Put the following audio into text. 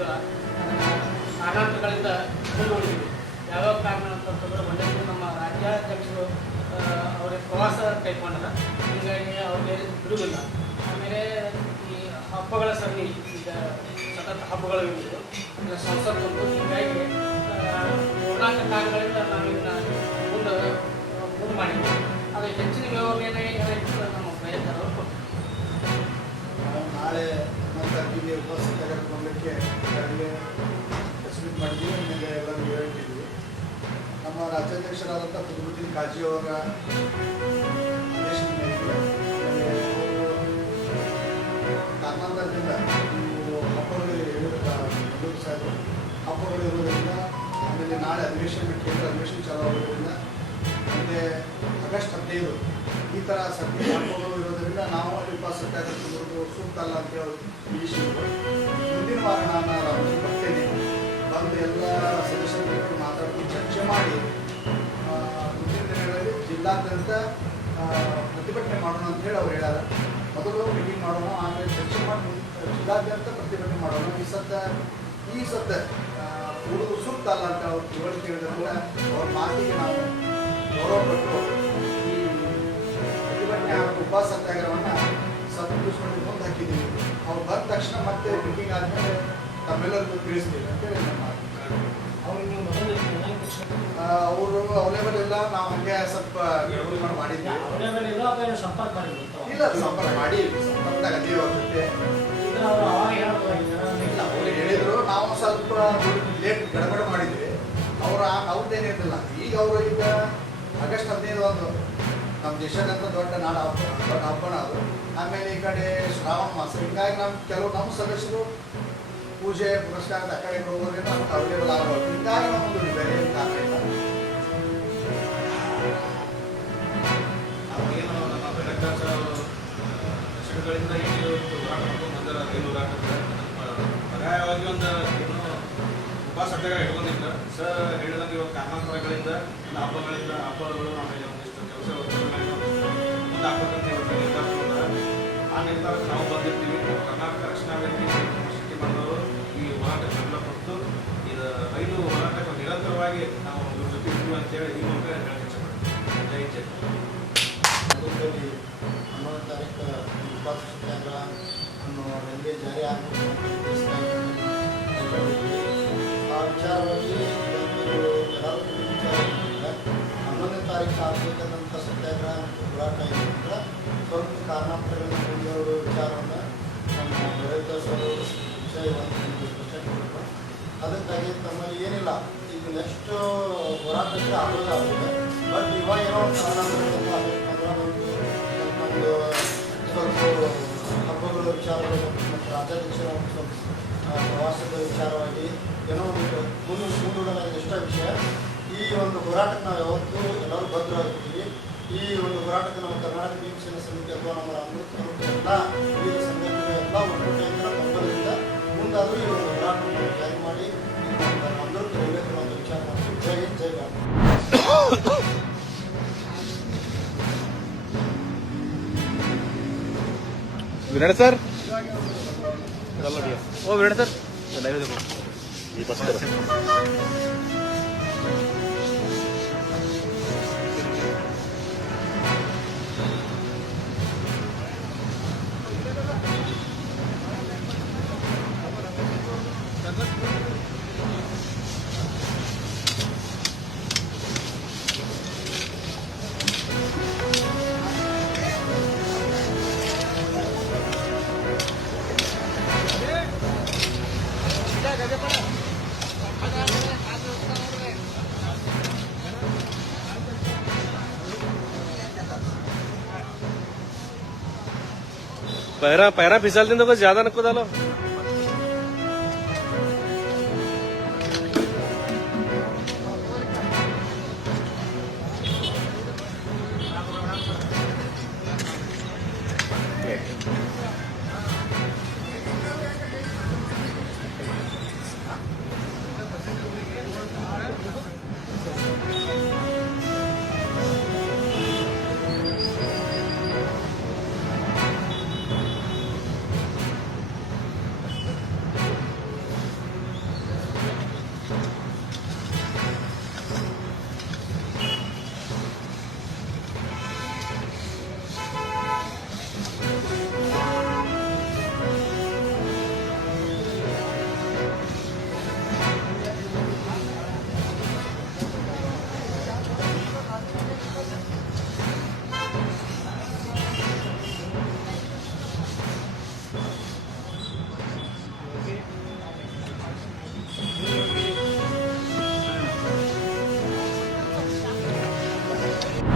ಈಗ ಕಾರಣಾಂತರಗಳಿಂದ ಮುಂದುವರಿದಿದೆ. ಯಾವ್ಯಾವ ಕಾರಣ ಅಂತಂತಂದ್ರೆ ಒಂದನೇದು ನಮ್ಮ ರಾಜ್ಯಾಧ್ಯಕ್ಷರು ಅವ್ರಿಗೆ ಪ್ರವಾಸ ಕೈಗೊಂಡಾರ, ಹೀಗಾಗಿ ಅವ್ರಿಗೆ ಬಿಡುವಿಲ್ಲ. ಆಮೇಲೆ ಈ ಹಬ್ಬಗಳ ಸರಣಿ, ಈಗ ಸತತ ಹಬ್ಬಗಳು ಇರುವುದು, ಈಗ ಸಂಸತ್ ಬಂದು, ಹೀಗಾಗಿ 4 ಕಾರಣಗಳಿಂದ ನಾವು ಇದನ್ನ ಮುಂದೆ ಮಾಡಿದ್ವಿ. ಅದು ಹೆಚ್ಚಿನ ವಿವರಣೆ ನಮ್ಮ ಪ್ರಯತ್ನ ನಾಳೆ ತಾರೀಕಿಗೆ ಉಪಸ್ಥಿತಿ ತೆಗೆದುಕೊಳ್ಳಲಿಕ್ಕೆ ಸಬ್ಮಿಟ್ ಮಾಡಿದ್ವಿ. ನಿಮಗೆ ಎಲ್ಲರಿಗೂ ಹೇಳಿದ್ದೀವಿ. ನಮ್ಮ ರಾಜ್ಯಾಧ್ಯಕ್ಷರಾದಂಥ ಕುತುಬುದ್ದೀನ್ ಕಾಜಿ ಅವರ ಆದೇಶದ ಮೇರೆಗೆ ಕಾರಣಾಂತರದಿಂದ ಹಬ್ಬಗಳು ಹೇಳಿದ್ರು ಸಾಹೇಬರು, ಹಬ್ಬಗಳು ಇರುವುದರಿಂದ, ಆಮೇಲೆ ನಾಳೆ ಕೇಂದ್ರ ಅಧಿವೇಶನ ಚಾಲು ಆಗೋದ್ರಿಂದ, ಮತ್ತು ಆಗಸ್ಟ್ 15 ಈ ಥರ ಸಭೆ ಹಬ್ಬಗಳು ಇರೋದರಿಂದ ನಾವು ಅಲ್ಲಿ ಉಪಸ್ಥಿತಿ ಸೂಕ್ತ ಅಲ್ಲ ಅಂತ ಹೇಳಿ ತಿಳಿಸಿದ್ರು. ಮುಂದಿನ ವಾರ ನಾನು ಬರ್ತೇನೆ, ಬಂದು ಎಲ್ಲ ಸದಸ್ಯರು ಮಾತಾಡಿ ಚರ್ಚೆ ಮಾಡಿ ಮುಂದಿನ ದಿನಗಳಲ್ಲಿ ಜಿಲ್ಲಾದ್ಯಂತ ಪ್ರತಿಭಟನೆ ಮಾಡೋಣ ಅಂತ ಹೇಳಿ ಅವ್ರು ಹೇಳ್ಯಾರ. ಮೊದಲು ಮೀಟಿಂಗ್ ಮಾಡೋಣ, ಆಮೇಲೆ ಚರ್ಚೆ ಮಾಡಿ ಜಿಲ್ಲಾದ್ಯಂತ ಪ್ರತಿಭಟನೆ ಮಾಡೋಣ. ಈ ಸತ್ತ ಉಳಿದು ಸೂಕ್ತ ಅಲ್ಲ ಅಂತ ಅವ್ರು ತಿಳುವಳಿಕೆ ಹೇಳಿದ್ರಿಂದ ಅವ್ರ ಮಾತಿಗೆ ನಾವು ಗೌರವ ಕೊಟ್ಟು ಈ ಪ್ರತಿಭಟನೆ ಹಾಗೂ ಉಪವಾಸ ಸತ್ಯಾಗ್ರಹವನ್ನು ಸದ್ವಿಸ್ಕೊಂಡು ಮುಂದೆ ಹಾಕಿದ್ದೀವಿ. ಅವ್ರು ಬಂದ ತಕ್ಷಣ ಮತ್ತೆ ಮೀಟಿಂಗ್ ಆದಮೇಲೆ ತಮ್ಮೆಲ್ಲರಿಗೂ ತಿಳಿಸ್ತೀವಿ ಅಂತೇಳಿ ನಮ್ಮ ಅವರು ಅವೈಲೇಬಲ್ ಇಲ್ಲ. ನಾವು ಹಂಗೆ ಸ್ವಲ್ಪ ಮಾಡಿದ್ವಿ. ಇಲ್ಲ, ಸಂಪರ್ಕ ಮಾಡಿ ಸಂಪರ್ಕದಾಗ ಅದೀವಿ ಅವ್ರ ಜೊತೆ. ಅವ್ರು ಹೇಳಿದ್ರು, ನಾವು ಸ್ವಲ್ಪ ಲೇಟ್ ಗಡಬಡ ಮಾಡಿದ್ವಿ. ಅವ್ರದ್ದೇನಿರಲಿಲ್ಲ. ಈಗ ಆಗಸ್ಟ್ 15 ಒಂದು ನಮ್ಮ ದೇಶದಂತ ದೊಡ್ಡ ಹಬ್ಬನ ಅದು. ಆಮೇಲೆ ಈ ಕಡೆ ಶ್ರಾವಣ ಮಾಸ, ಹೀಗಾಗಿ ನಮ್ಮ ಸದಸ್ಯರು ಪೂಜೆ ಪುರಸ್ಕಾರದ ಆ ಕಡೆ ಹೋಗೋದ್ರಿಂದ ನಮ್ಗೆ ಅವೈಲೇಬಲ್ ಆಗಬಾರ್ದು. ಹೀಗಾಗಿ ನಮ್ಮೊಂದು ಬೇರೆ ಕಾರಣ ಇಲ್ಲ. ನಾವೇನು ನಮ್ಮ ದಶಕಗಳಿಂದ ಪರ್ಯಾಯವಾಗಿ ಒಂದು ಏನು ಉಪವಾಸ ಸತ್ಯಾಗ್ರಹ ಇಟ್ಕೊಂಡಿಲ್ಲ. ಸರ್ ಹೇಳಿದಂಗೆ ಇವಾಗ ಕಾರಣಾಂತರಗಳಿಂದ ಹಬ್ಬಗಳು ಆಮೇಲೆ ಒಂದಿಷ್ಟು ಕೆಲಸ ಮುಂದೆ ಹಾಕೋದಂತ ಇವತ್ತು ನಿರ್ಧಾರ ತಗೊಂಡಾರ. ಆ ನಿರ್ಧಾರಕ್ಕೆ ನಾವು ಬಂದಿರ್ತೀವಿ. ಕರ್ನಾಟಕ ರಕ್ಷಣಾ ವೇದಿಕೆ ಶಕ್ತಿ ಬಂದವರು ಈ ಹೋರಾಟಕ್ಕೆ ಬೆಂಬಲ ಕೊಟ್ಟು ಇದು ರೈಲು ಹೋರಾಟಕ್ಕೆ ನಿರಂತರವಾಗಿ ನಾವು ಇವ್ರ ಜೊತೆ ಇರ್ತೀವಿ ಅಂತೇಳಿ ಈ ಮೂಲಕ ಹೇಳಕ್ಕೆ ಇಷ್ಟಪಡ್ತೀವಿ. ಜೈ ಜೈ. 11 ತಾರೀಕು ಉಪವಾಸ ಸತ್ಯಾಗ್ರಹ ಅನ್ನು ಹೆಂಗೆ ಜಾರಿ ಆಗಬೇಕು ಆ ವಿಚಾರವಾಗಿ ಎಲ್ಲರೂ ವಿಚಾರ 11ನೇ ತಾರೀಕು ಆಗಬೇಕಂತ ಸತ್ಯಾಗ್ರಹ ಮತ್ತು ಹೋರಾಟ ಇರೋದ್ರಿಂದ ಸ್ವಲ್ಪ ಕಾರಣಾಂತರಗಳನ್ನು ಮುಂದೂಡುವ ವಿಚಾರವನ್ನು ನಮ್ಮ ರೈತ ವಿಷಯವನ್ನು ಸ್ಪಷ್ಟನೆ ಕೊಡಬೇಕು. ಅದಕ್ಕಾಗಿ ತಮ್ಮಲ್ಲಿ ಏನಿಲ್ಲ, ಈಗ ನೆಕ್ಸ್ಟ್ ಹೋರಾಟಕ್ಕೆ ಆಗೋದಾಗುತ್ತೆ. ಬಟ್ ಇವಾಗ ಏನೋ ಒಂದು ಕಾರಣಾಂತರಗಳಿಂದ ನಮ್ಮದು ಸ್ವಲ್ಪ ಹಬ್ಬಗಳ ವಿಚಾರಗಳು ಮತ್ತು ರಾಜ್ಯಾಧ್ಯಕ್ಷರ ಸ್ವಲ್ಪ ಪ್ರವಾಸದ ವಿಚಾರವಾಗಿ ಏನೋ ಒಂದು ಮುಂದೂಡಲಾಗಿದೆ ಇಷ್ಟ ವಿಷಯ. ಈ ಒಂದು ಹೋರಾಟಕ್ಕೆ ನಾವು ಯಾವತ್ತೂ ಎಲ್ಲರೂ ಬದ್ಧರಾಗಿರ್ತೀವಿ. ಈ ಒಂದು ಹೋರಾಟಕ್ಕೆ ನಮ್ಮ ಕರ್ನಾಟಕ ಭೀಮಸೇನ ಸಮಿತಿ ಅಥವಾ ನಮ್ಮ ಅಮೃತ ಎಲ್ಲ ವಿವಿಧ ಸಂಘಟನೆಗಳ ಎಲ್ಲ ಒಕ್ಕೂಟದಿಂದ ಬೆಂಬಲದಿಂದ ಮುಂದಾದರೂ ಈ ಒಂದು ಹೋರಾಟವನ್ನು ಜಾರಿ ಮಾಡಿ ಅಮೃತ ಹೋಗಬೇಕು ಅನ್ನೋ ವಿಚಾರ ಮಾಡ್ತೀವಿ. ಜೈ ಹಿಂದ್, ಜೈ ಭಾರತ. विराट सर, ओ विराट सर, लाइव देखो ये बस करो. पैरा फिसल दिन तो कुछ ज्यादा नको झालं.